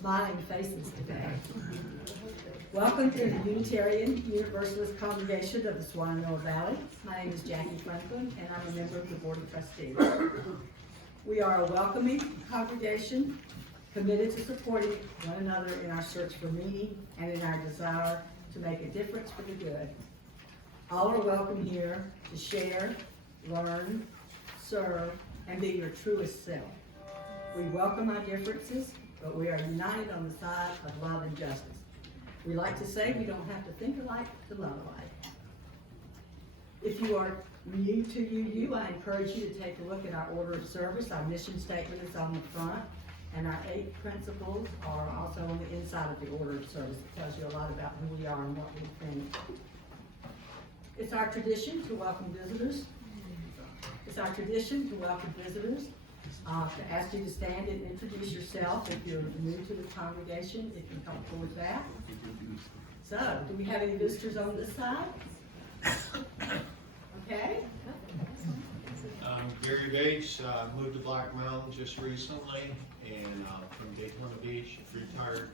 Smiling faces today. Welcome to the Unitarian Universalist Congregation of the Shenandoah Valley. My name is Jackie Franklin, and I'm a member of the Board of Trustees. We are a welcoming congregation committed to supporting one another in our search for meaning and in our desire to make a difference for the good. All are welcome here to share, learn, serve, and be your truest self. We welcome our differences, but we are united on the side of love and justice. We like to say we don't have to think alike to love alike. If you are new to UU, I encourage you to take a look at our order of service. Our mission statement is on the front, and our 8 principles are also on the inside of the order of service. It tells you a lot about who we are and what we think. It's our tradition to welcome visitors. To ask you to stand and introduce yourself. If you're new to the congregation, if you're comfortable with that. So, do we have any visitors on this side? Okay. I'm Gary Bates. Moved to Black Mountain just recently, and from Daytona Beach, retired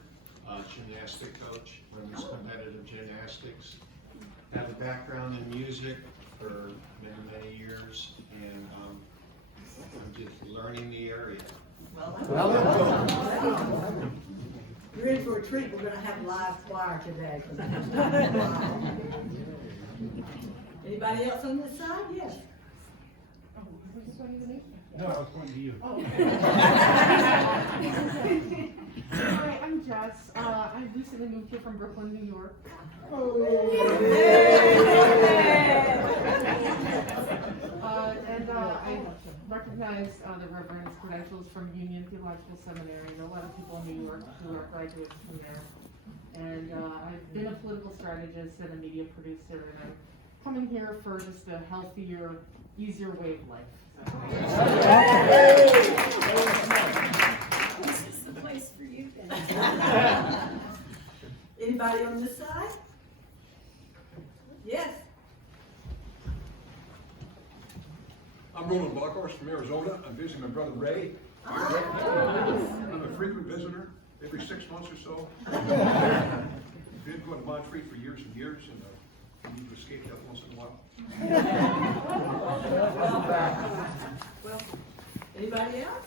gymnastic coach, women's competitive gymnastics. Have a background in music for many years, and I'm just learning the area. You're in for a treat. We're going to have live choir today. Anybody else on this side? Yes. No, I was pointing to you. Oh. Hi, I'm Jess. I recently moved here from Brooklyn, New York. I recognize the Reverend's credentials from Union Theological Seminary. I know a lot of people in New York who are graduates from there. And I've been a political strategist and a media producer, and I'm coming here for just a healthier, easier way of life. This is the place for you then. Anybody on this side? Yes. I'm Roland Blockhorse from Arizona. I'm visiting my brother Ray. I'm a frequent visitor, every 6 months or so. Been going to Montreat for years and years, and I need to escape that once in a while. Well, anybody else?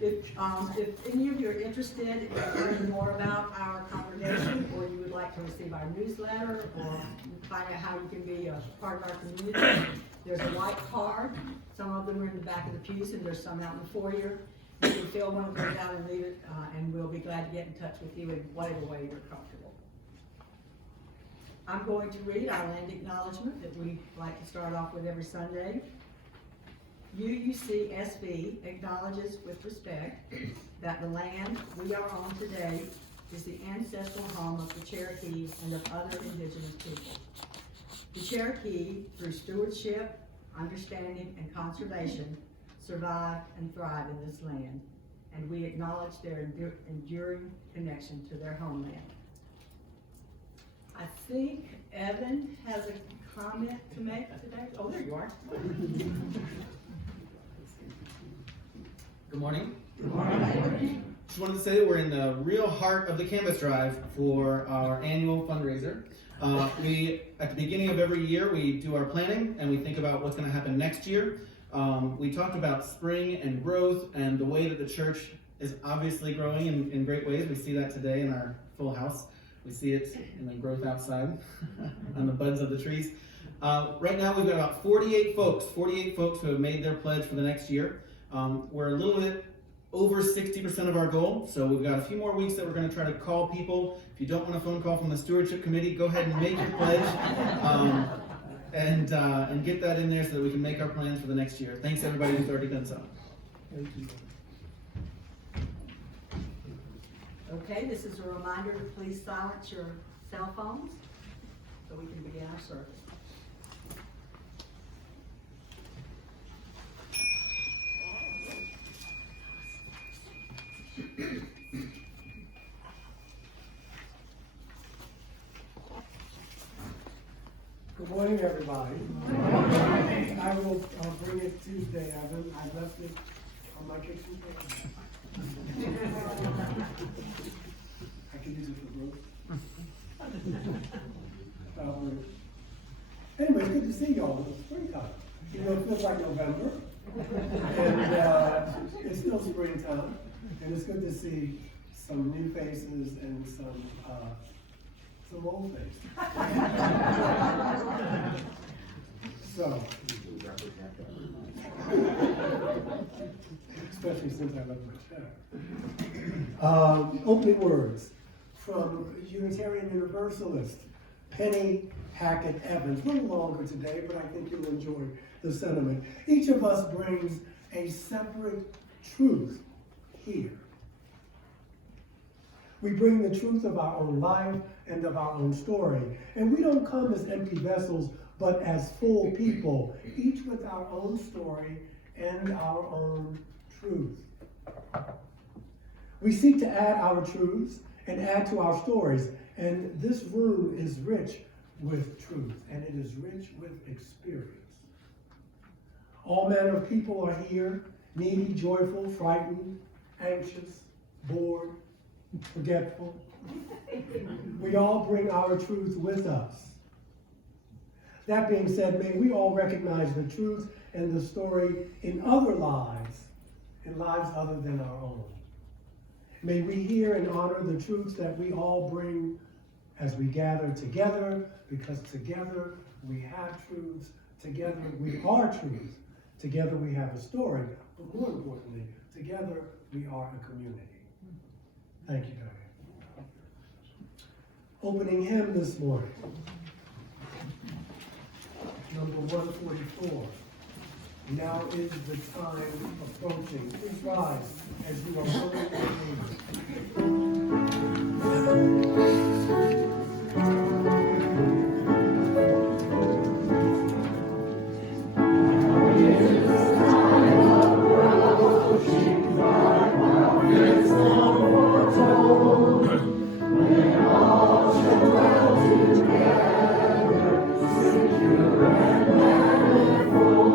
If any of you are interested in learning more about our congregation, or you would like to receive our newsletter, or find out how you can be a part of our community, there's a white card. Some of them are in the back of the pews, and there's some out in the foyer. You can fill one of those out and leave it, and we'll be glad to get in touch with you in whatever way you're comfortable. I'm going to read our land acknowledgement that we like to start off with every Sunday. UUCSB acknowledges with respect that the land we are on today is the ancestral home of the Cherokee and of other indigenous people. The Cherokee, through stewardship, understanding, and conservation, survive and thrive in this land, and we acknowledge their enduring connection to their homeland. I think Evan has a comment to make today. Oh, there you are. Good morning. Good morning. Just wanted to say that we're in the real heart of the canvas drive for our annual fundraiser. At the beginning of every year, we do our planning and we think about what's going to happen next year. We talked about spring and growth and the way that the church is obviously growing in great ways. We see that today in our full house. We see it in the growth outside on the buds of the trees. Right now we've got about 48 folks who have made their pledge for the next year. We're a little bit over 60% of our goal, so we've got a few more weeks that we're going to try to call people. If you don't want a phone call from the stewardship committee, go ahead and make your pledge and get that in there so that we can make our plans for the next year. Thanks everybody who's already done so. Thank you. Okay, this is a reminder to please silence your cell phones so we can begin our service. Good morning, everybody. I will bring it Tuesday, Evan. I left it on my kitchen table. I can use it for growth. Anyway, it's good to see y'all. It's springtime. You know, it feels like November. And it's still springtime. And it's good to see some new faces and some old faces. So, especially since I left my chair. Opening words from Unitarian Universalist Penny Hackett Evans. A little longer today, but I think you'll enjoy the sentiment. Each of us brings a separate truth here. We bring the truth of our own life and of our own story. And we don't come as empty vessels, but as full people, each with our own story and our own truth. We seek to add our truths and add to our stories. And this room is rich with truth, and it is rich with experience. All manner of people are here, needy, joyful, frightened, anxious, bored, forgetful. We all bring our truth with us. That being said, may we all recognize the truth and the story in other lives, in lives other than our own. May we hear and honor the truths that we all bring as we gather together, because together we have truths, together we are truth, together we have a story, but more importantly, together we are a community. Thank you, Diane. Opening hymn this morning, number 144. Now is the time approaching. Please rise as you are willing and able. Together, secure and manifold.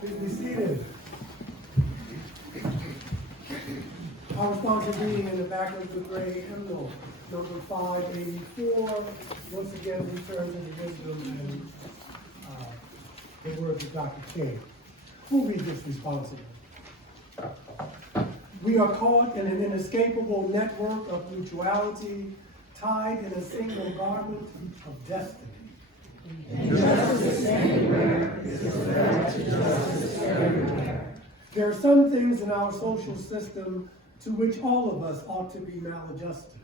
Please be seated. Our sponsor reading in the back of the gray hymnal, number 584, once again returns to the wisdom and the words of Dr. King. Who reads this responsibly? We are caught in an inescapable network of mutuality, tied in a single garment of destiny. There are some things in our social system to which all of us ought to be maladjusted.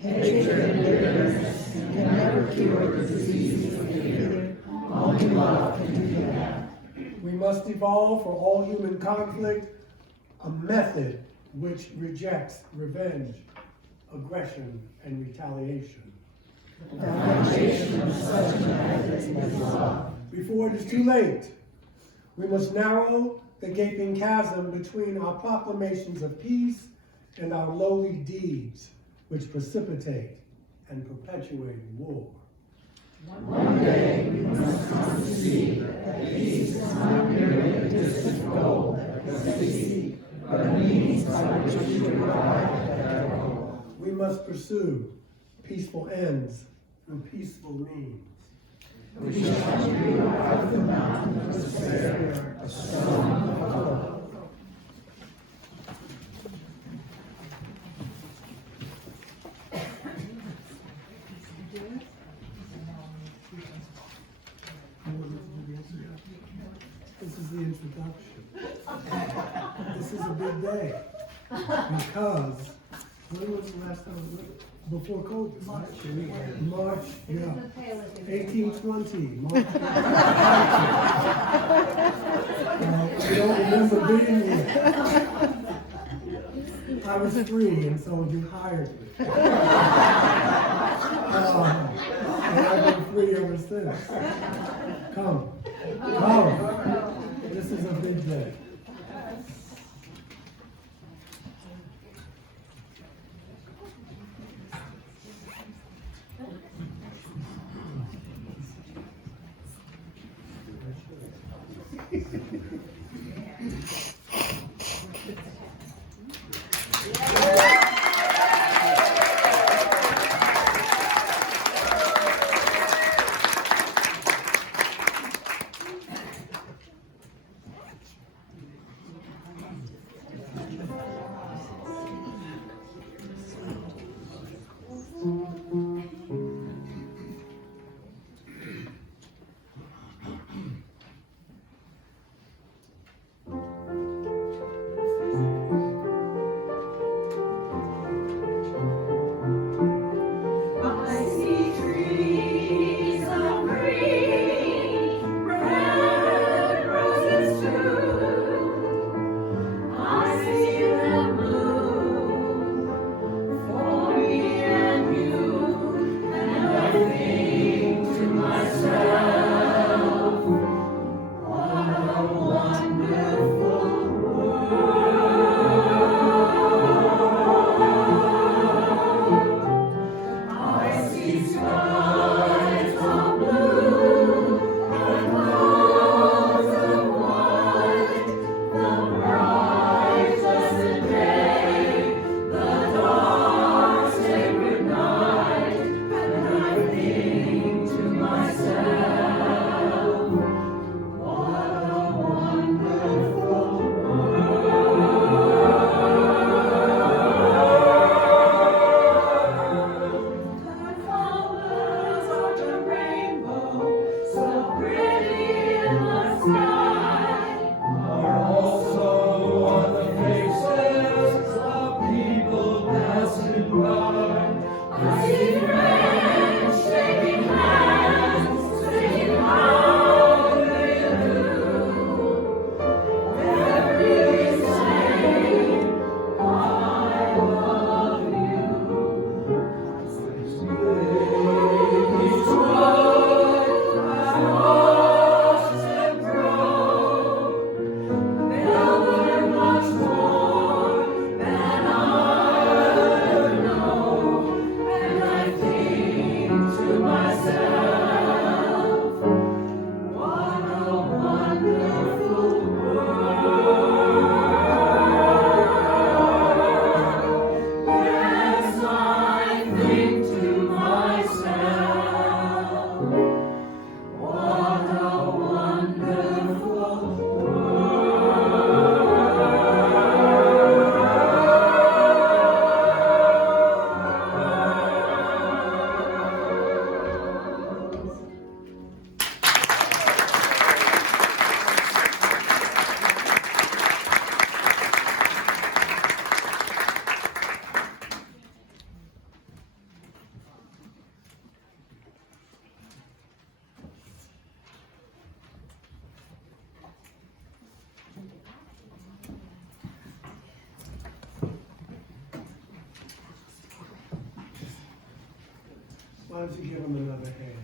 Hatred and bitterness can never cure the disease of fear. Only love can do that. We must evolve for all human conflict a method which rejects revenge, aggression, and retaliation. The foundation of such a method is love. Before it is too late, we must narrow the gaping chasm between our proclamations of peace and our lowly deeds, which precipitate and perpetuate war. One day we must come to see that peace is not merely a distant goal that we seek, but a means by which we arrive at that goal. We must pursue peaceful ends through peaceful means. We shall view out of the mountain of despair a stone of hope. This is the introduction. This is a big day because when was the last time? Before COVID? March, yeah. 1820, March. You don't remember being here. I was free, and so you hired me. And I've been free ever since. Come. This is a big day. Why don't you give them another hand?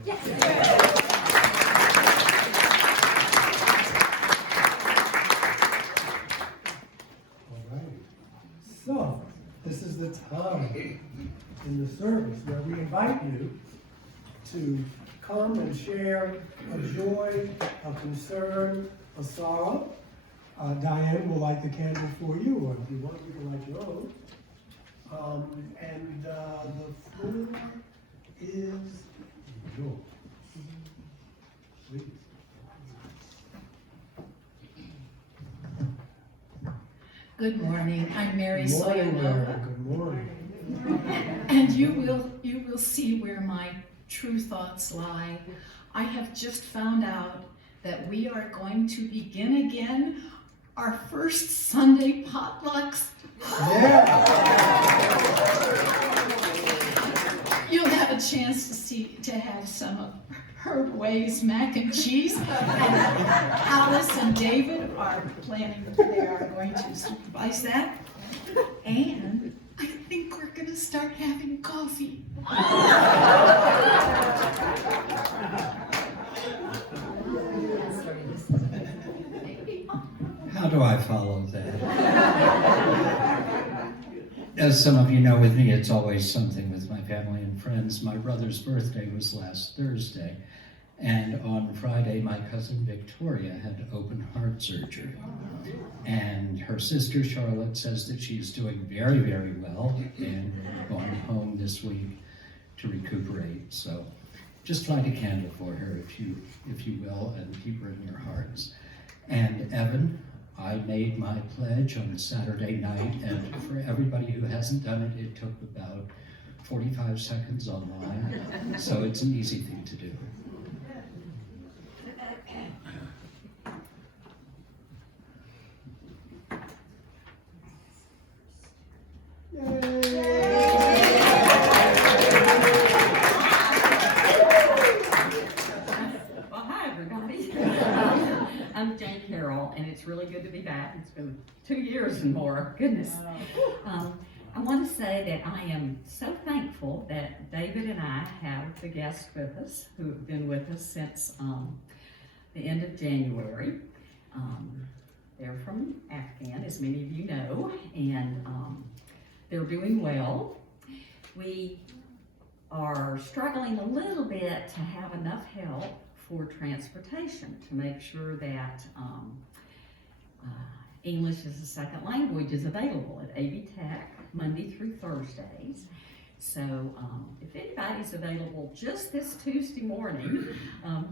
All right. So, this is the time in the service where we invite you to come and share a joy, a concern, a sorrow. Diane will light the candle for you, or if you want, you can light your own. And the floor is yours. Please. Good morning, I'm Mary Good morning, Soyalova. Mary. Good morning. And you will see where my true thoughts lie. I have just found out that we are going to begin again our first Sunday potlucks. Yeah. You'll have a chance to have some of Herb Way's mac and cheese. And Alice and David are they are going to supervise that. And I think we're gonna start having coffee. How do I follow that? As some of you know, with me, it's always something with my family and friends. My brother's birthday was last Thursday, and on Friday, my cousin Victoria had open heart surgery. And her sister Charlotte says that she's doing very, very well and going home this week to recuperate. So just light a candle for her if you will, and keep her in your hearts. And Evan, I made my pledge on Saturday night, and for everybody who hasn't done it, it took about 45 seconds online, so it's an easy thing to do. Well, hi, everybody. I'm Jane Carroll, and it's really good to be back. It's been 2 years and more. Goodness. I want to say that I am so thankful that David and I have the guests with us who have been with us since the end of January. They're from Afghanistan, as many of you know, and they're doing well. We are struggling a little bit to have enough help for transportation to make sure that English as a second language is available at AV Tech Monday through Thursdays. So if anybody's available just this Tuesday morning,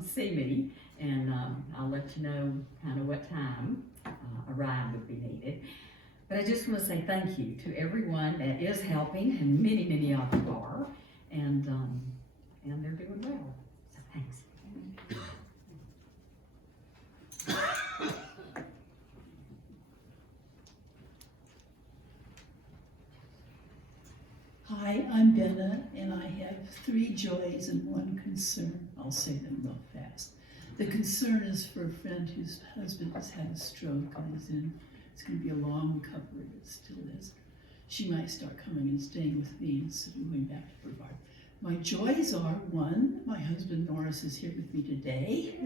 see me, and I'll let you know kind of what time a ride would be needed. But I just want to say thank you to everyone that is helping, and many, many of you are, and they're doing well. So thanks. Hi, I'm Benna, and I have 3 joys and 1 concern. I'll say them real fast. The concern is for a friend whose husband has had a stroke and it's going to be a long recovery, it still is. She might start coming and staying with me instead of going back to Brevard. My joys are, 1, my husband Norris is here with me today.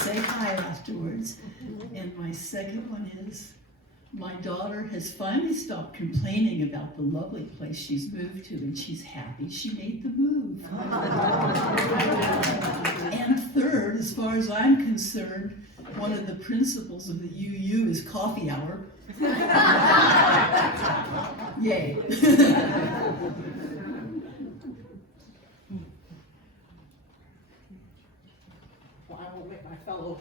Say hi afterwards. And my second one is, my daughter has finally stopped complaining about the lovely place she's moved to, and she's happy she made the move. And third, as far as I'm concerned, one of the principles of the UU is coffee hour. Yay. Well, I won't make my fellow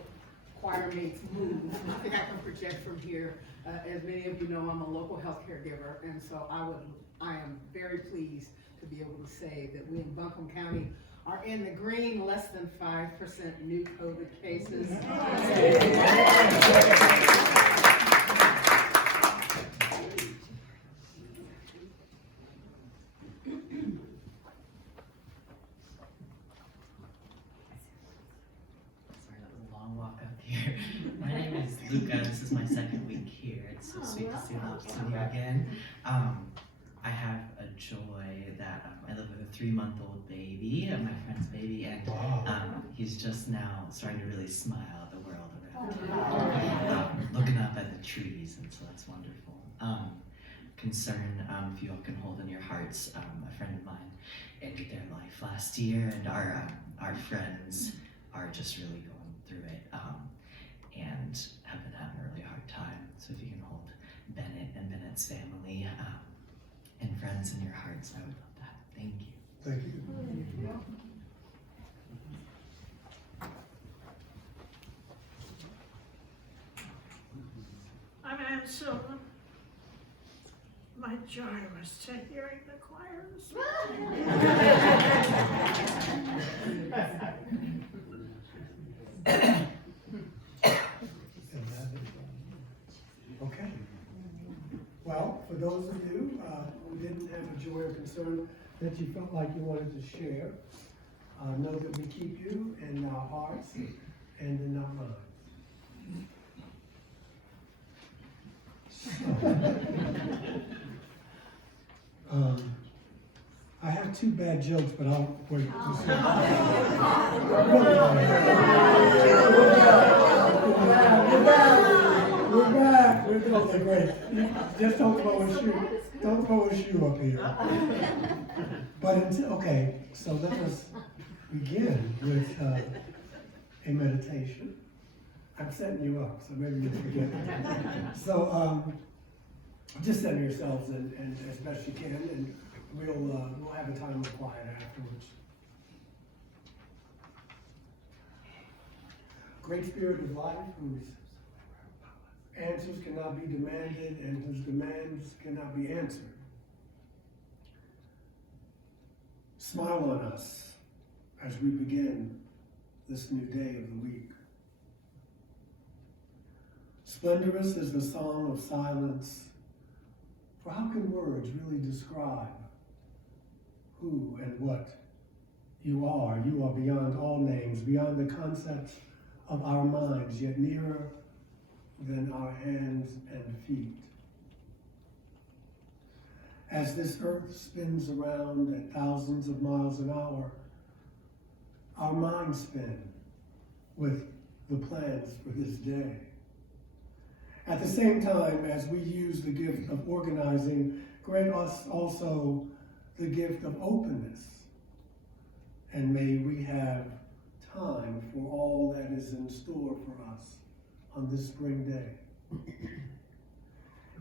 choir mates move. I think I can project from here. As many of you know, I'm a local health caregiver, and so I am very pleased to be able to say that we in Buncombe County are in the green, less than 5% new COVID cases. Walk up here. My name is Luca. This is my second week here. It's so sweet to see the studio again. I I have a joy that I live with a 3-month-old baby, my friend's baby, and he's just now starting to really smile at the world around him, looking up at the trees, and so that's wonderful. Concern, if you all can hold in your hearts, a friend of mine ended their life last year, and our friends are just really going through it, and have been having a really hard time. So if you can hold Bennett and Bennett's family and friends in your hearts, I would love that. Thank you. Thank you. I'm Ann Silva. My joy was to hearing the choir this Okay. Well, for those of you who didn't have a joy or concern that you felt like you wanted to share, know that we keep you in our hearts and in our minds. I have 2 bad jokes, but I'll wait. We're back. We're doing great. Just don't throw a shoe. Don't throw a shoe up here. But okay, so let us begin with a meditation. I'm setting you up, so maybe you forget. So just center yourselves and as best you can, and we'll have a time of quiet afterwards. Great Spirit of life, whose answers cannot be demanded and whose demands cannot be answered. Smile on us as we begin this new day of the week. Splendorous is the song of silence, for how can words really describe who and what you are? You are beyond all names, beyond the concepts of our minds, yet nearer than our hands and feet. As this earth spins around at thousands of miles an hour, our minds spin with the plans for this day. At the same time, as we use the gift of organizing, grant us also the gift of openness. And may we have time for all that is in store for us on this spring day.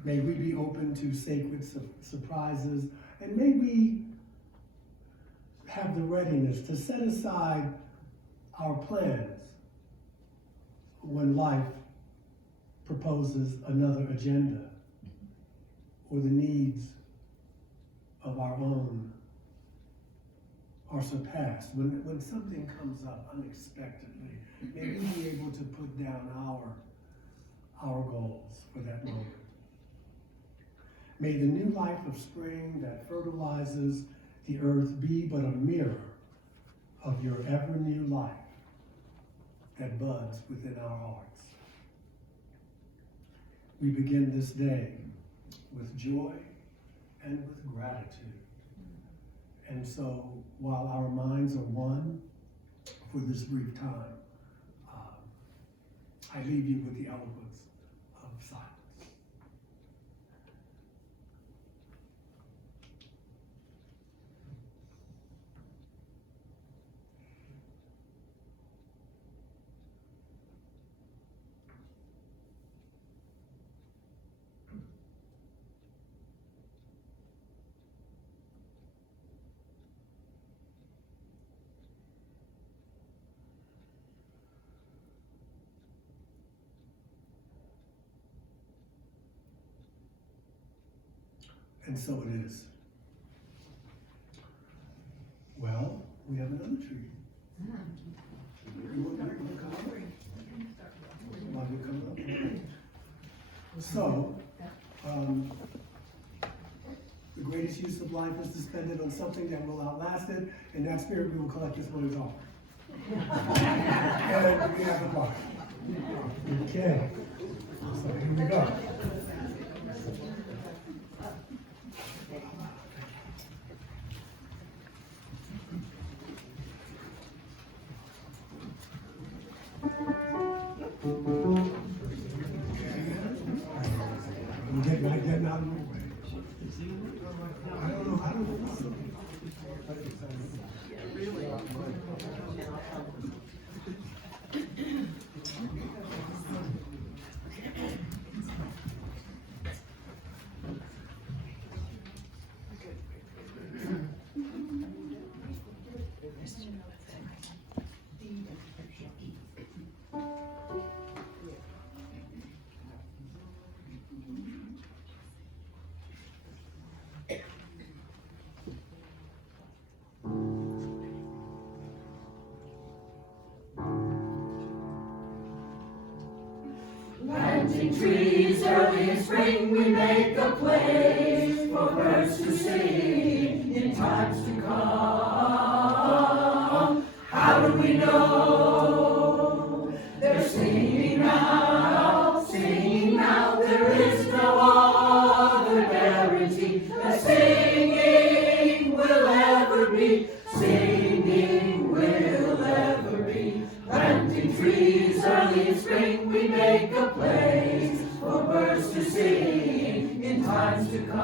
May we be open to sacred surprises, and may we have the readiness to set aside our plans when life proposes another agenda or the needs of our own are surpassed. When something comes up unexpectedly, may we be able to put down our goals for that moment. May the new life of spring that fertilizes the earth be but a mirror of your ever new life that buds within our hearts. We begin this day with joy and with gratitude. And so while our minds are one for this brief time, I leave you with the eloquence of silence. And so it is. Well, we have another treat. You want to come up? Want to come up? So, the greatest use of life is to spend it on something that will outlast it. In that spirit, we will collect this money's offering. And we have a bar. Okay. So here we go. Planting trees early in spring, we make a place for birds to sing in times to come. How do we know? They're singing now, singing now. There is no other guarantee that singing will ever be, singing will ever be. Planting trees early in spring, we make a place for birds to sing in times to come.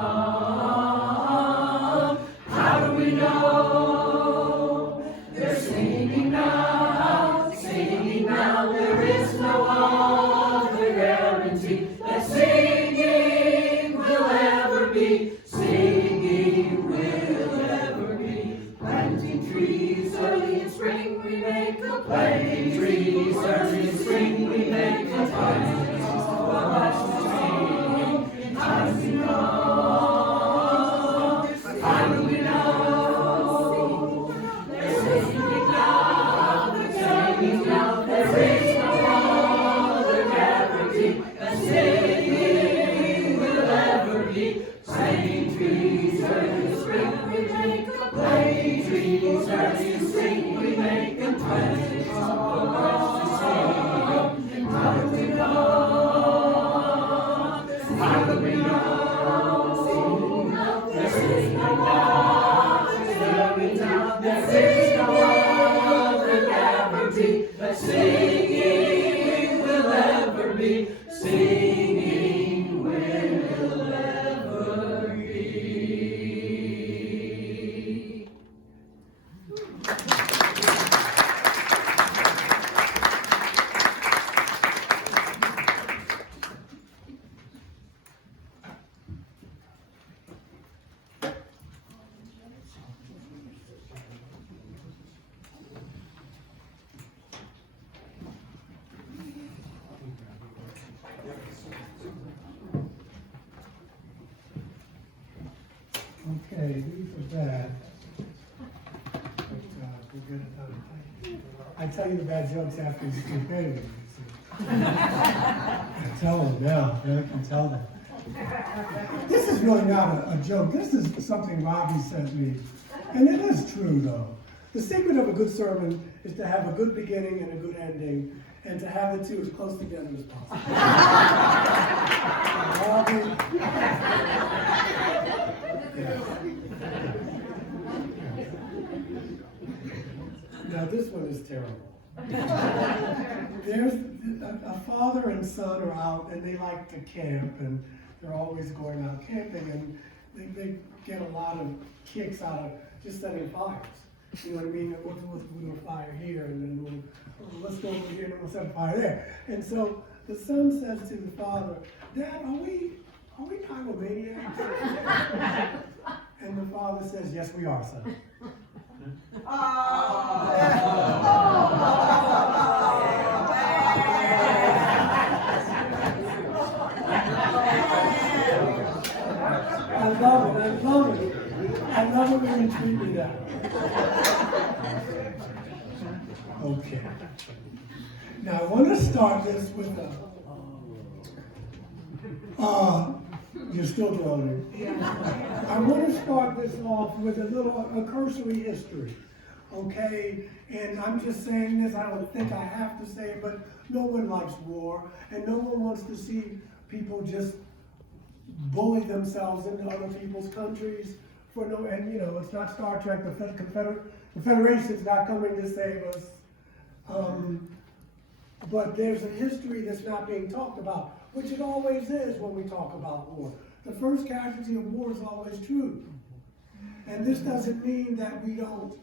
How do we know? They're singing now, singing now. There is no other guarantee that singing will ever be, singing will ever be. Planting trees early in spring, we make a planting trees early in spring, we make a place for us to sing in times to come. How do we know? They're singing now, they're singing now. There is no other guarantee that singing will ever be. Planting trees early in spring, we make a planting trees early in spring, we make a place for us to sing. How do we know? How do we know? There is no other guarantee. There is no other guarantee that singing will ever be, singing will ever be. Okay, these are bad. But we'll get it done. I tell you the bad jokes after you speak anyway. I tell them now, I can tell them. This is really not a joke. This is something Robbie sent me. And it is true, though. The secret of a good sermon is to have a good beginning and a good ending, and to have the two as close together as possible. Robbie. Now this one is terrible. There's a father and son are out and they like to camp and they're always going out camping and they get a lot of kicks out of just setting fires. You know what I mean? We'll do a fire here and then let's go over here and we'll set a fire there. And so the son says to the father, Dad, are we pyromaniacs? And the father says, yes, we are, son. I love it. I love it when you treat me that way. Okay. Now I want to start this with you're still groaning. I want to start this off with a cursory history, okay? And I'm just saying this, I don't think I have to say it, but no one likes war, and no one wants to see people just bully themselves into other people's countries for no, and you know, it's not Star Trek, the Federation's not coming to save us. But there's a history that's not being talked about, which it always is when we talk about war. The first casualty of war is always truth. And this doesn't mean that we don't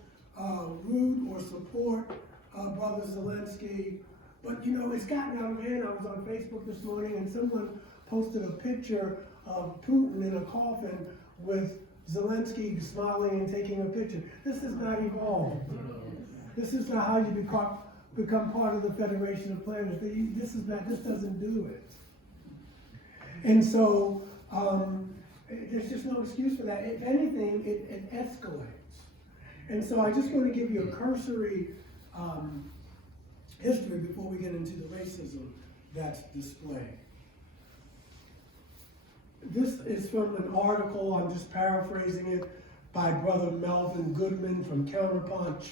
root or support Brother Zelensky, but you know, it's gotten out of hand. I was on Facebook this morning and someone posted a picture of Putin in a coffin with Zelensky smiling and taking a picture. This is not evolved. This is not how you become part of the Federation of Planners. This doesn't do it. And so, there's just no excuse for that. If anything, it escalates. And so I just want to give you a cursory history before we get into the racism that's displayed. This is from an article, I'm just paraphrasing it, by Brother Melvin Goodman from Counterpunch.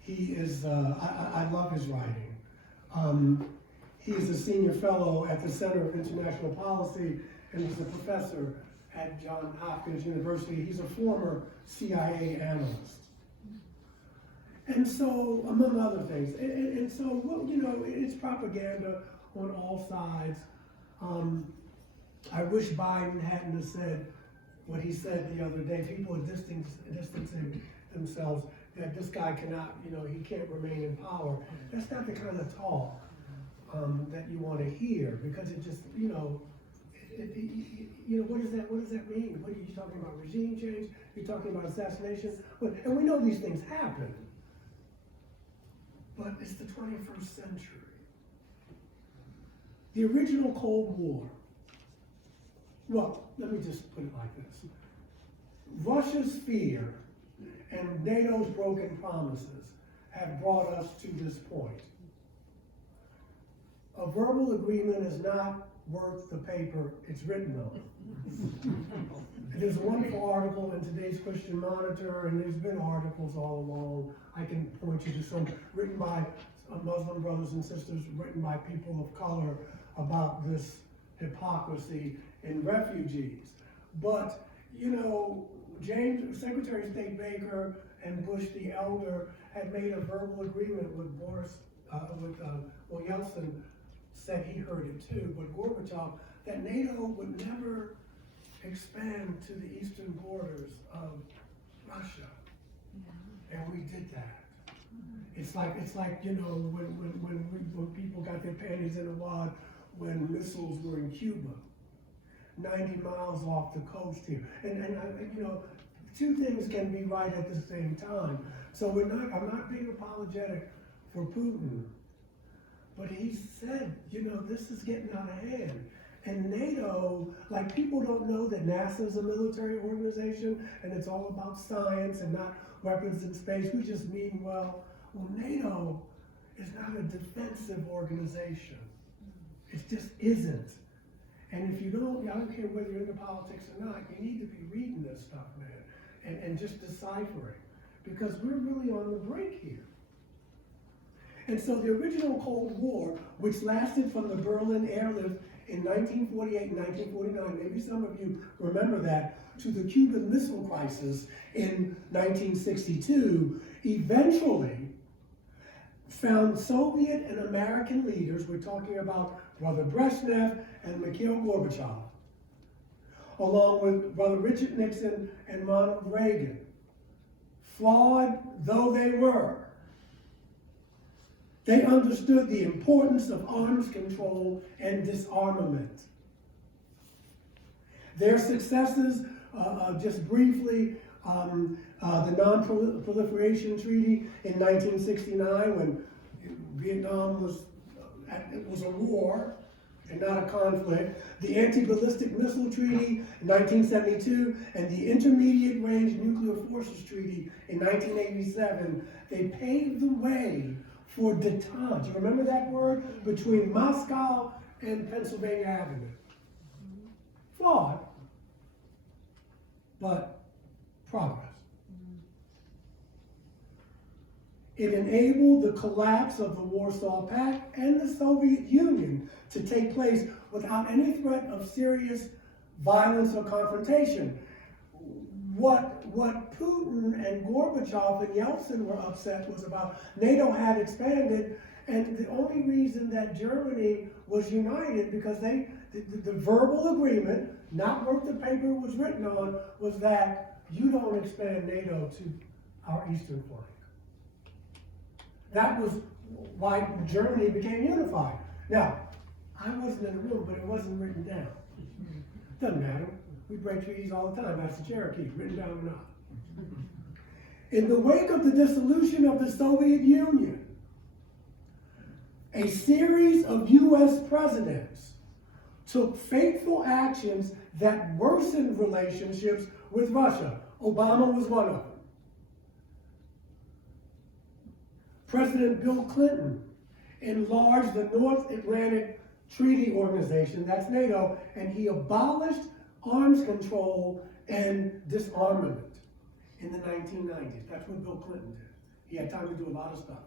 He is, I love his writing. He is a senior fellow at the Center of International Policy, and he's a professor at Johns Hopkins University. He's a former CIA analyst. And so, among other things, and so, well, you know, it's propaganda on all sides. I wish Biden hadn't have said what he said the other day. People are distancing themselves, that this guy cannot, you know, he can't remain in power. That's not the kind of talk that you want to hear, because it just, you know, you know, what does that mean? What are you talking about? Regime change? You're talking about assassination? And we know these things happen, but it's the 21st century. The original Cold War. Well, let me just put it like this. Russia's fear and NATO's broken promises have brought us to this point. A verbal agreement is not worth the paper it's written on. There's a wonderful article in today's Christian Monitor, and there's been articles all along. I can point you to some written by Muslim brothers and sisters, written by people of color about this hypocrisy in refugees. But, you know, Secretary of State Baker and Bush the elder had made a verbal agreement with Yeltsin said he heard it too, but Gorbachev, that NATO would never expand to the eastern borders of Russia. And we did that. It's like, you know, when people got their panties in a wad when missiles were in Cuba, 90 miles off the coast here. And you know, two things can be right at the same time. So I'm not being apologetic for Putin, but he said, you know, this is getting out of hand. And NATO, like, people don't know that NASA is a military organization and it's all about science and not weapons in space. We just mean, well, NATO is not a defensive organization. It just isn't. And if you don't, I don't care whether you're into politics or not, you need to be reading this stuff, man, and just deciphering, because we're really on the brink here. And so the original Cold War, which lasted from the Berlin airlift in 1948 and 1949, maybe some of you remember that, to the Cuban Missile Crisis in 1962, eventually found Soviet and American leaders, we're talking about Brother Brezhnev and Mikhail Gorbachev, along with Brother Richard Nixon and Ronald Reagan, flawed though they were, they understood the importance of arms control and disarmament. Their successes, just briefly, the Non-Proliferation Treaty in 1969, when Vietnam was a war and not a conflict, the Anti-Ballistic Missile Treaty in 1972, and the Intermediate Range Nuclear Forces Treaty in 1987, they paved the way for détente. You remember that word? Between Moscow and Pennsylvania Avenue. Flawed, but progress. It enabled the collapse of the Warsaw Pact and the Soviet Union to take place without any threat of serious violence or confrontation. What Putin and Gorbachev and Yeltsin were upset was about NATO had expanded, and the only reason that Germany was united because they the verbal agreement, not what the paper was written on, was that you don't expand NATO to our eastern flank. That was why Germany became unified. Now, I wasn't in the room, but it wasn't written down. Doesn't matter. We break treaties all the time. That's the Cherokee, written down or not. In the wake of the dissolution of the Soviet Union, a series of U.S. presidents took fateful actions that worsened relationships with Russia. Obama was one of them. President Bill Clinton enlarged the North Atlantic Treaty Organization, that's NATO, and he abolished arms control and disarmament in the 1990s. That's what Bill Clinton did. He had time to do a lot of stuff.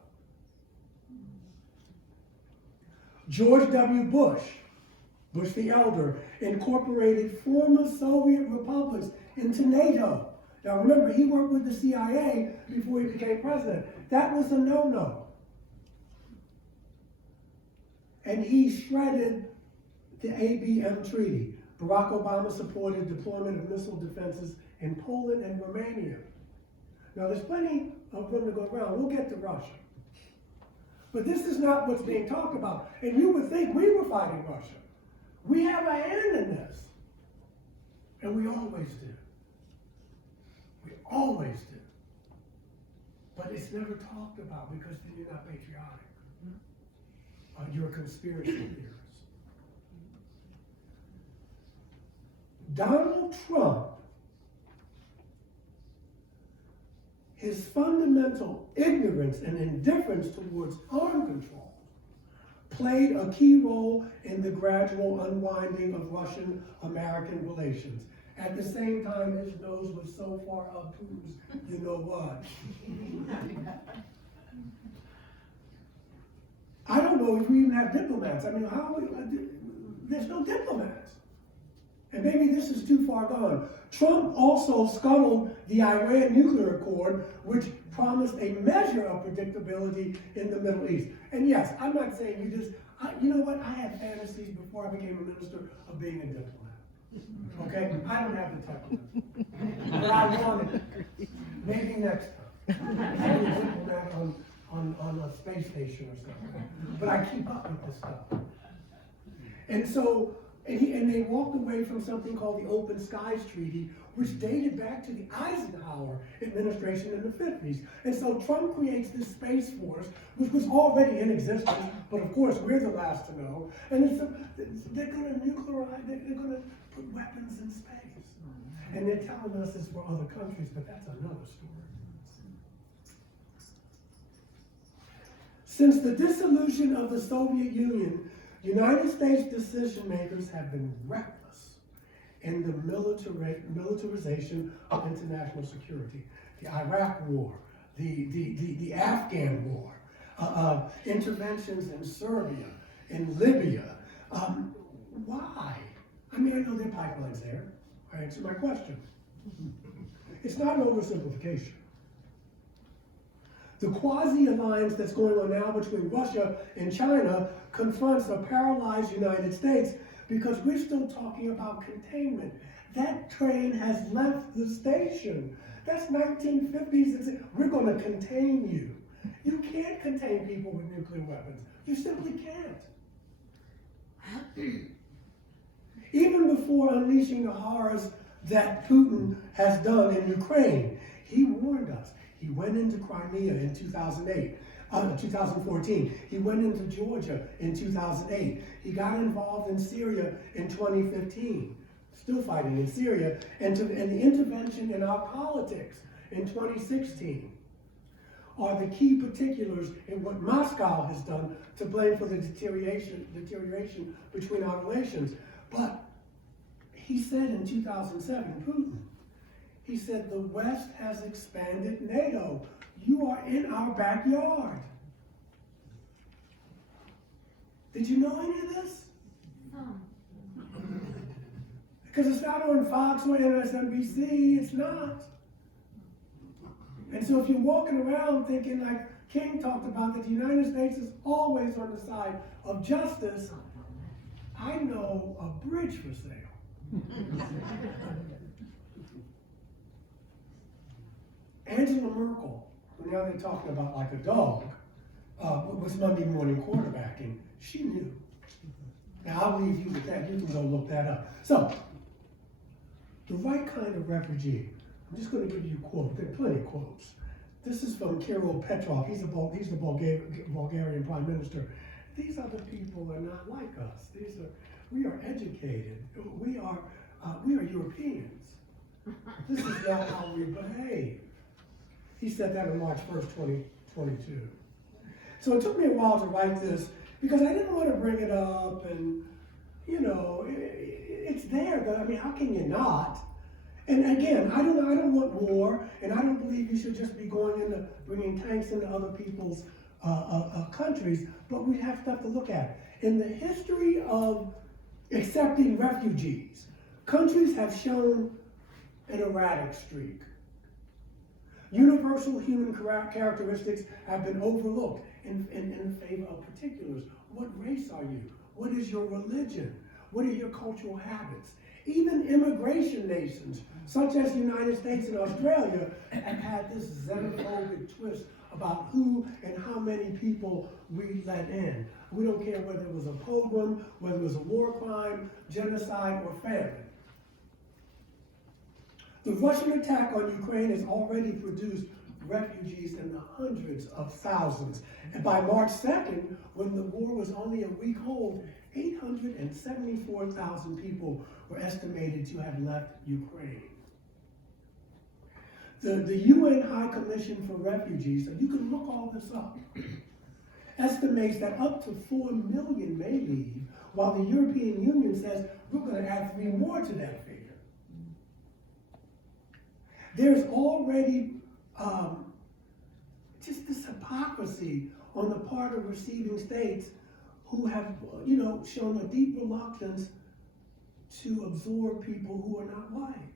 George W. Bush, Bush the Elder, incorporated former Soviet republics into NATO. Now remember, he worked with the CIA before he became president. That was a no-no. And he shredded the ABM Treaty. Barack Obama supported deployment of missile defenses in Poland and Romania. Now there's plenty of room to go around. We'll get to Russia. But this is not what's being talked about. And you would think we were fighting Russia. We have a hand in this. And we always do. We always do. But it's never talked about because then you're not patriotic. You're a conspiracy theorist. Donald Trump, his fundamental ignorance and indifference towards arm control played a key role in the gradual unwinding of Russian-American relations. At the same time, his nose was so far up Putin's, you know what. I don't know if we even have diplomats. I mean, there's no diplomats. And maybe this is too far gone. Trump also scuttled the Iran nuclear accord, which promised a measure of predictability in the Middle East. And yes, I'm not saying you just, you know what? I had fantasies before I became a minister of being a diplomat. Okay? I don't have the temperament. But I want it. Maybe next time. Maybe a diplomat on a space station or something. But I keep up with this stuff. And so, and they walked away from something called the Open Skies Treaty, which dated back to the Eisenhower administration in the 50s. And so Trump creates this Space Force, which was already in existence, but of course we're the last to know. And they're going to nuclearize, they're going to put weapons in space. And they're telling us it's for other countries, but that's another story. Since the dissolution of the Soviet Union, United States decision makers have been reckless in the militarization of international security. The Iraq War, the Afghan War, interventions in Serbia, in Libya. Why? I mean, I know there are pipelines there. I answer my question. It's not an oversimplification. The quasi-alliance that's going on now between Russia and China confronts a paralyzed United States because we're still talking about containment. That train has left the station. That's 1950s. We're going to contain you. You can't contain people with nuclear weapons. You simply can't. Even before unleashing the horrors that Putin has done in Ukraine, he warned us. He went into Crimea in 2014. He went into Georgia in 2008. He got involved in Syria in 2015, still fighting in Syria, and the intervention in our politics in 2016 are the key particulars in what Moscow has done to blame for the deterioration between our relations. But he said in 2007, Putin, he said, the West has expanded NATO. You are in our backyard. Did you know any of this? Because it's not on Fox or MSNBC, it's not. And so if you're walking around thinking like King talked about, that the United States is always on the side of justice, I know a bridge for sale. Angela Merkel, now they're talking about like a dog, was Monday morning quarterbacking. She knew. Now I'll leave you with that. You can go look that up. So, the right kind of refugee. I'm just going to give you a quote. There are plenty of quotes. This is from Kirill Petrov. He's the Bulgarian prime minister. These other people are not like us. We are educated. We are Europeans. This is not how we behave. He said that on March 1st, 2022. So it took me a while to write this because I didn't want to bring it up, and it's there. But I mean, how can you not? And again, I don't want war, and I don't believe you should just be going into bringing tanks into other people's countries. But we have stuff to look at. In the history of accepting refugees, countries have shown an erratic streak. Universal human characteristics have been overlooked in favor of particulars. What race are you? What is your religion? What are your cultural habits? Even immigration nations, such as the United States and Australia, have had this xenophobic twist about who and how many people we let in. We don't care whether it was a pogrom, whether it was a war crime, genocide, or famine. The Russian attack on Ukraine has already produced refugees in the hundreds of thousands. And by March 2nd, when the war was only a week old, 874,000 people were estimated to have left Ukraine. The UN High Commission for Refugees, and you can look all this up, estimates that up to 4 million may leave, while the European Union says we're going to add 3 more to that figure. There's already just this hypocrisy on the part of receiving states who have, shown a deep reluctance to absorb people who are not white.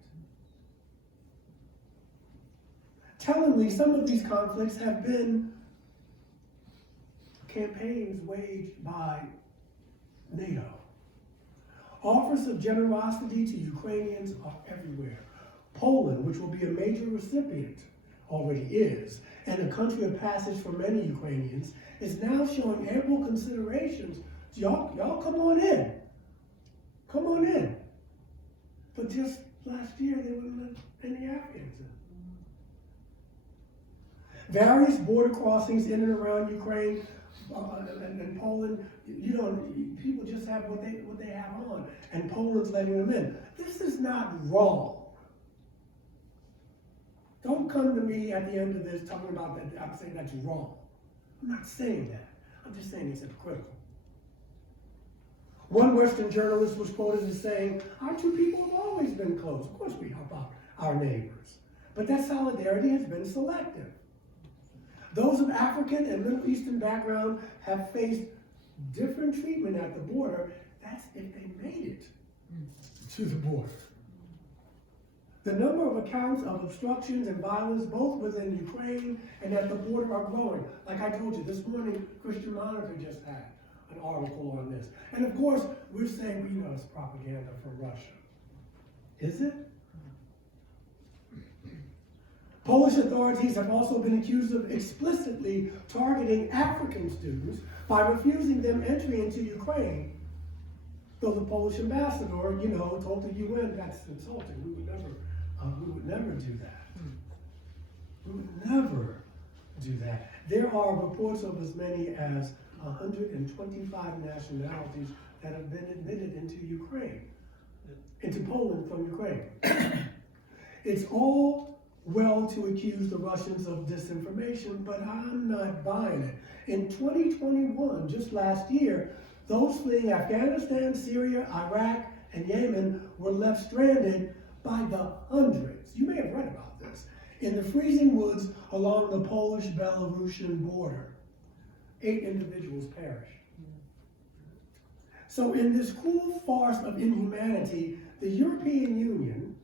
Tellingly, some of these conflicts have been campaigns waged by NATO. Offers of generosity to Ukrainians are everywhere. Poland, which will be a major recipient, already is, and a country of passage for many Ukrainians, is now showing ample considerations. Y'all come on in. Come on in. But just last year, they wouldn't let any Afghans in. Various border crossings in and around Ukraine and Poland, people just have what they have on, and Poland's letting them in. This is not wrong. Don't come to me at the end of this talking about that. I'm saying that's wrong. I'm not saying that. I'm just saying it's hypocritical. One Western journalist was quoted as saying, our two people have always been close. Of course we help out our neighbors. But that solidarity has been selective. Those of African and Middle Eastern background have faced different treatment at the border. That's if they made it to the border. The number of accounts of obstructions and violence, both within Ukraine and at the border, are growing. Like I told you, this morning, Christian Monitor just had an article on this. And of course, we're saying, it's propaganda from Russia. Is it? Polish authorities have also been accused of explicitly targeting African students by refusing them entry into Ukraine. Though the Polish ambassador, told the UN that's insulting. We would never do that. We would never do that. There are reports of as many as 125 nationalities that have been admitted into Poland from Ukraine. It's all well to accuse the Russians of disinformation, but I'm not buying it. In 2021, just last year, those fleeing Afghanistan, Syria, Iraq, and Yemen were left stranded by the hundreds. You may have read about this. In the freezing woods along the Polish-Belarusian border. 8 individuals perished. So in this cruel farce of inhumanity, the European Union,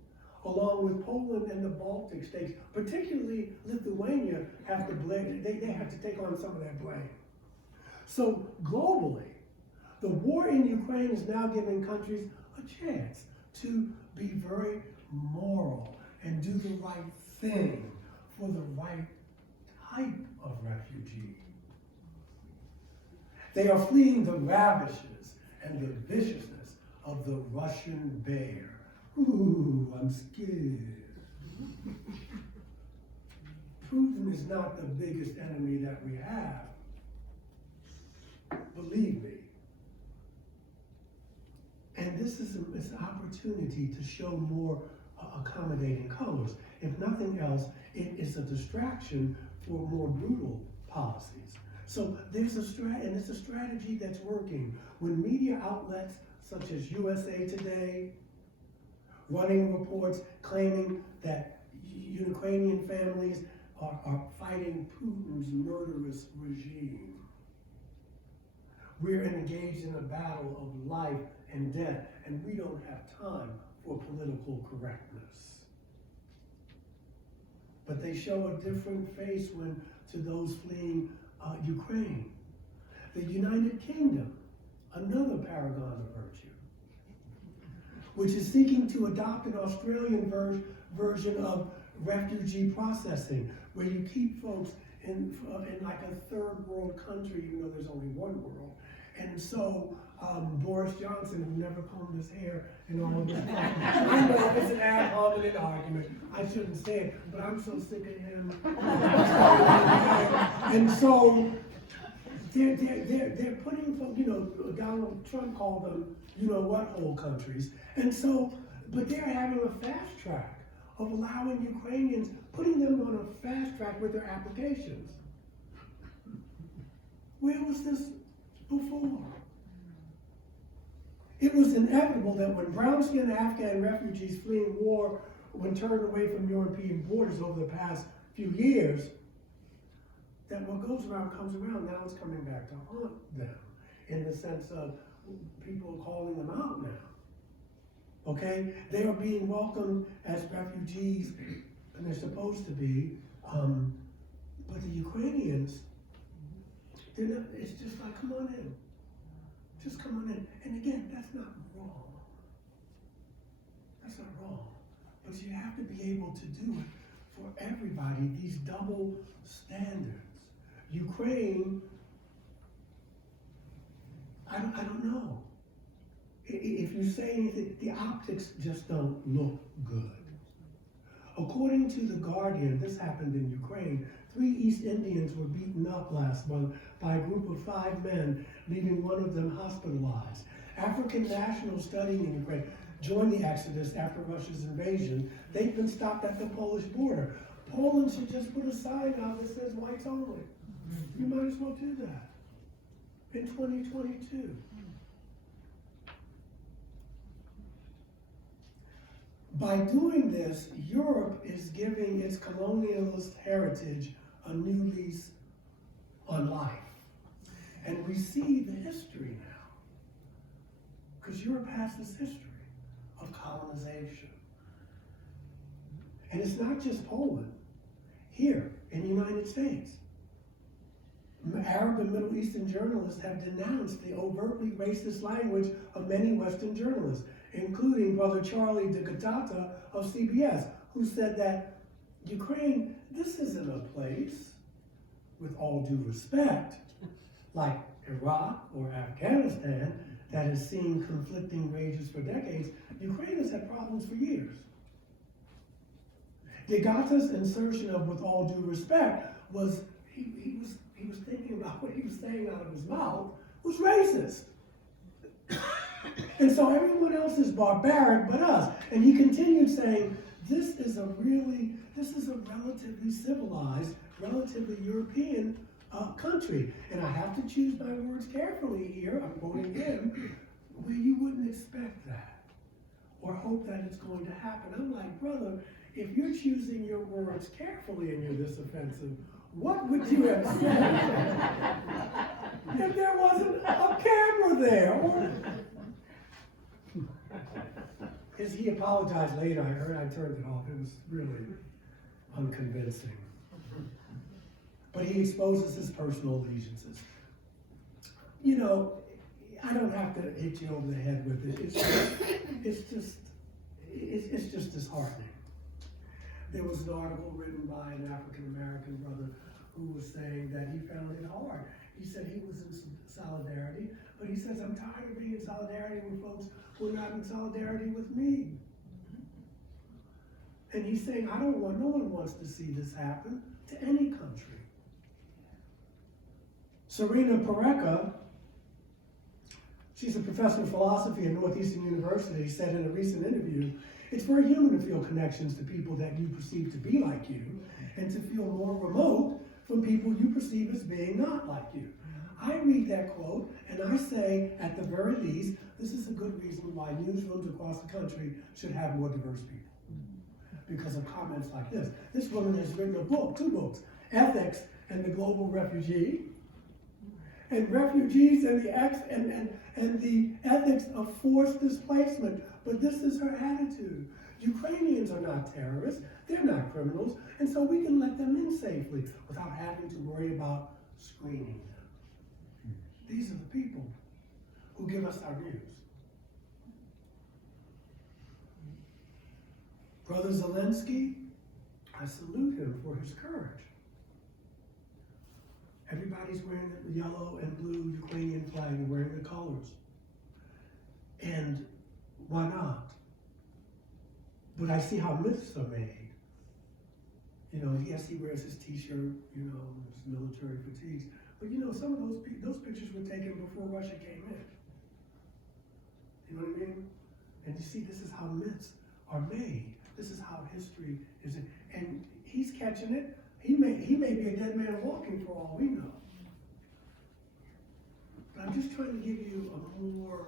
along with Poland and the Baltic states, particularly Lithuania, have to blame. They have to take on some of that blame. So globally, The war in Ukraine is now giving countries a chance to be very moral and do the right thing for the right type of refugee. They are fleeing the ravages and the viciousness of the Russian bear. Ooh, I'm scared. Putin is not the biggest enemy that we have. Believe me. And this is an opportunity to show more accommodating colors. If nothing else, it is a distraction for more brutal policies. So there's a and it's a strategy that's working. When media outlets such as USA Today, running reports claiming that Ukrainian families are fighting Putin's murderous regime. We're engaged in a battle of life and death, and we don't have time for political correctness. But they show a different face when to those fleeing Ukraine. The United Kingdom, another paragon of virtue, which is seeking to adopt an Australian version of refugee processing, where you keep folks in like a third world country, even though there's only one world. And so Boris Johnson, who never combed his hair and all of this, I know it's an ad hominem argument. I shouldn't say it, but I'm so sick of him. And so they're putting folks, Donald Trump called them, what whole countries. And so, but they're having a fast track of allowing Ukrainians, putting them on a fast track with their applications. Where was this before? It was inevitable that when brown-skinned Afghan refugees fleeing war, when turned away from European borders over the past few years, that what goes around comes around. Now it's coming back to haunt them, in the sense of people are calling them out now. Okay? They are being welcomed as refugees, and they're supposed to be, but the Ukrainians, it's just like, come on in. Just come on in. And again, that's not wrong. That's not wrong. But you have to be able to do it for everybody, these double standards. Ukraine, I don't know. If you say anything, the optics just don't look good. According to The Guardian, this happened in Ukraine, 3 East Indians were beaten up last month by a group of 5 men, leaving one of them hospitalized. African nationals studying in Ukraine joined the exodus after Russia's invasion. They've been stopped at the Polish border. Poland should just put a sign out that says whites only. You might as well do that in 2022. By doing this, Europe is giving its colonialist heritage a new lease on life. And we see the history now, because Europe has this history of colonization. And it's not just Poland. Here in the United States, Arab and Middle Eastern journalists have denounced the overtly racist language of many Western journalists, including Brother Charlie DeGattata of CBS, who said that Ukraine, this isn't a place, with all due respect, like Iraq or Afghanistan, that has seen conflicting rages for decades. Ukraine has had problems for years. DeGatta's insertion of "with all due respect" was, he was thinking about what he was saying out of his mouth was racist. And so everyone else is barbaric but us. And he continued saying, this is a relatively civilized, relatively European country. And I have to choose my words carefully here, I'm quoting him, where you wouldn't expect that or hope that it's going to happen. I'm like, brother, if you're choosing your words carefully and you're this offensive, what would you have said if there wasn't a camera there? Or he apologized later. I heard I turned it off. It was really unconvincing. But he exposes his personal allegiances. I don't have to hit you over the head with it. It's just disheartening. There was an article written by an African-American brother who was saying that he found it hard. He said he was in solidarity, but he says, I'm tired of being in solidarity with folks who are not in solidarity with me. And he's saying, no one wants to see this happen to any country. Serena Pareka, she's a professor of philosophy at Northeastern University, said in a recent interview, it's very human to feel connections to people that you perceive to be like you, and to feel more remote from people you perceive as being not like you. I read that quote, and I say, at the very least, this is a good reason why newsrooms across the country should have more diverse people. Because of comments like this. This woman has written a book, 2 books, Ethics and the Global Refugee, and Refugees and the Ethics of Forced Displacement. But this is her attitude. Ukrainians are not terrorists, they're not criminals, and so we can let them in safely without having to worry about screening them. These are the people who give us our news. Brother Zelensky, I salute him for his courage. Everybody's wearing the yellow and blue Ukrainian flag and wearing the colors. And why not? But I see how myths are made. You know, yes, he wears his t-shirt, you know, his military fatigues. But you know, some of those pictures were taken before Russia came in. You know what I mean? And you see, this is how myths are made. This is how history is, and he's catching it. He may be a dead man walking for all we know. But I'm just trying to give you a more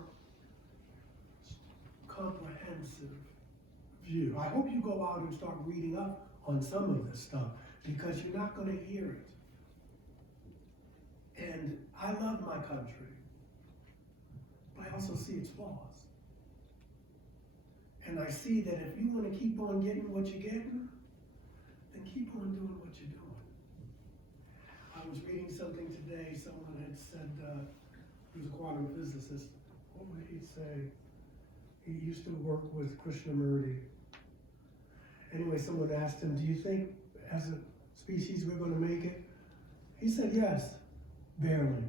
comprehensive view. I hope you go out and start reading up on some of this stuff, because you're not going to hear it. And I love my country, but I also see its flaws. And I see that if you want to keep on getting what you're getting, then keep on doing what you're doing. I was reading something today, someone had said, he was a quantum physicist. What would he say? He used to work with Krishnamurti. Anyway, someone asked him, do you think as a species we're going to make it? He said, yes, barely.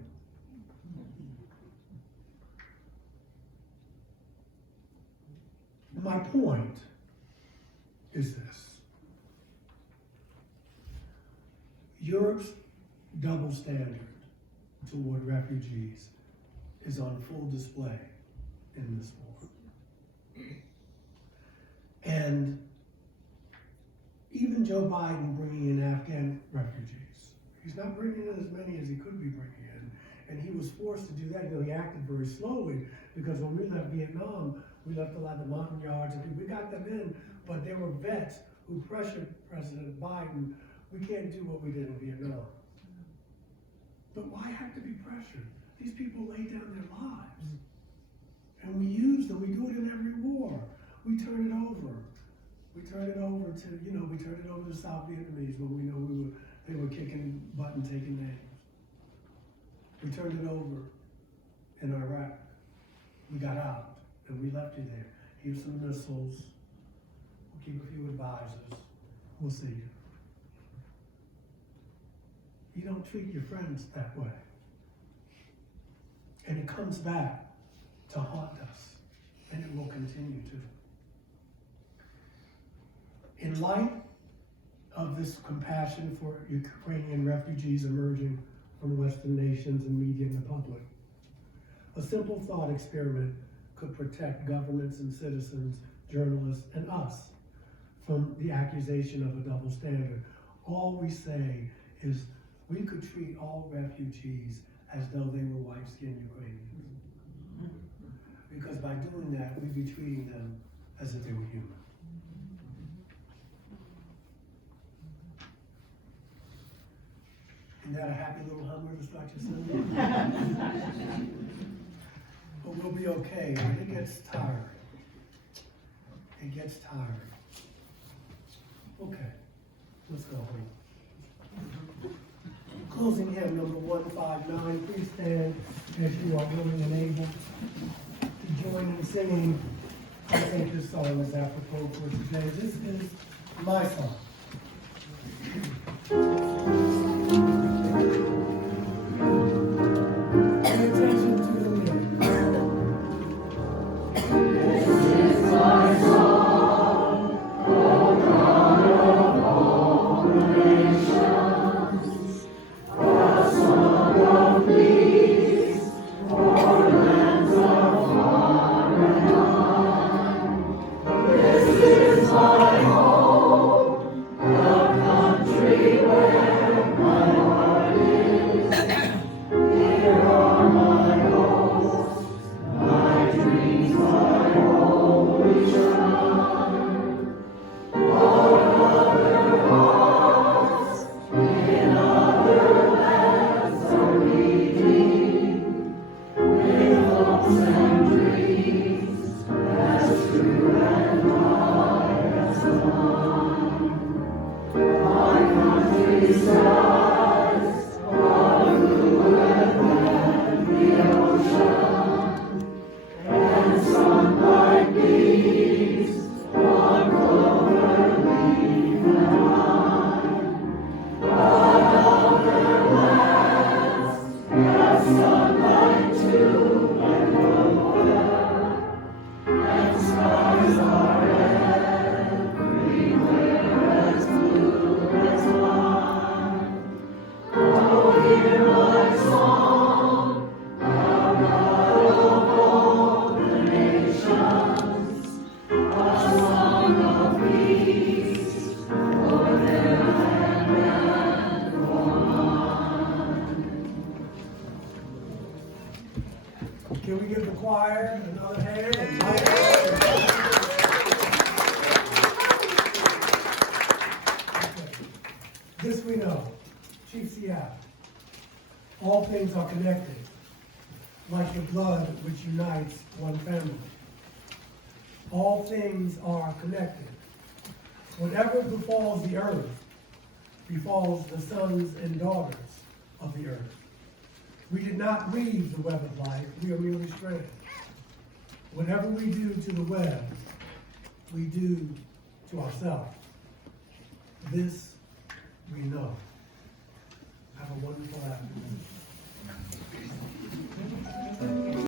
My point is this. Europe's double standard toward refugees is on full display in this war. And even Joe Biden bringing in Afghan refugees, he's not bringing in as many as he could be bringing in. And he was forced to do that. You know, he acted very slowly, because when we left Vietnam, we left a lot of mountain yards, and we got them in, but there were vets who pressured President Biden, we can't do what we did in Vietnam. But why have to be pressured? These people lay down their lives. And we use them, we do it in every war. We turn it over. We turn it over to, you know, we turn it over to the South Vietnamese when we know they were kicking butt and taking names. We turned it over in Iraq. We got out. And we left you there. Here's some missiles. We'll keep a few advisors. We'll see you. You don't treat your friends that way. And it comes back to haunt us. And it will continue to. In light of this compassion for Ukrainian refugees emerging from Western nations and media and the public, a simple thought experiment could protect governments and citizens, journalists, and us from the accusation of a double standard. All we say is we could treat all refugees as though they were white-skinned Ukrainians. Because by doing that, we'd be treating them as if they were human. Isn't that a happy little hummer to start your Sunday? But we'll be okay, but it gets tired. It gets tired. Okay, let's go home. Closing hymn number 159, please stand. as you are willing and able to join in singing. I think this song is apropos for today. This is my song. Pay attention to the lyrics. This is my song, O God of all the nations, a song of peace for lands afar and nigh. This is my home, the country where my heart is. Here are my hopes, my dreams, my holy shrine. On other hearts, in other lands are beating, with hopes and dreams as true and high as mine. My country's skies are bluer than the ocean, and sunlight beams on clover leaf and vine. But other lands have sunlight too and clover, and skies are everywhere as blue as mine. Oh, hear my song, thou God of all the nations, a song of peace for their land and for mine. Can we give the choir another hand? This we know, Chief Seattle. All things are connected, like the blood which unites one family. All things are connected. Whatever befalls the earth, befalls the sons and daughters of the earth. We did not weave the web of life, we are merely strands. Whatever we do to the web, we do to ourselves. This we know. Have a wonderful afternoon.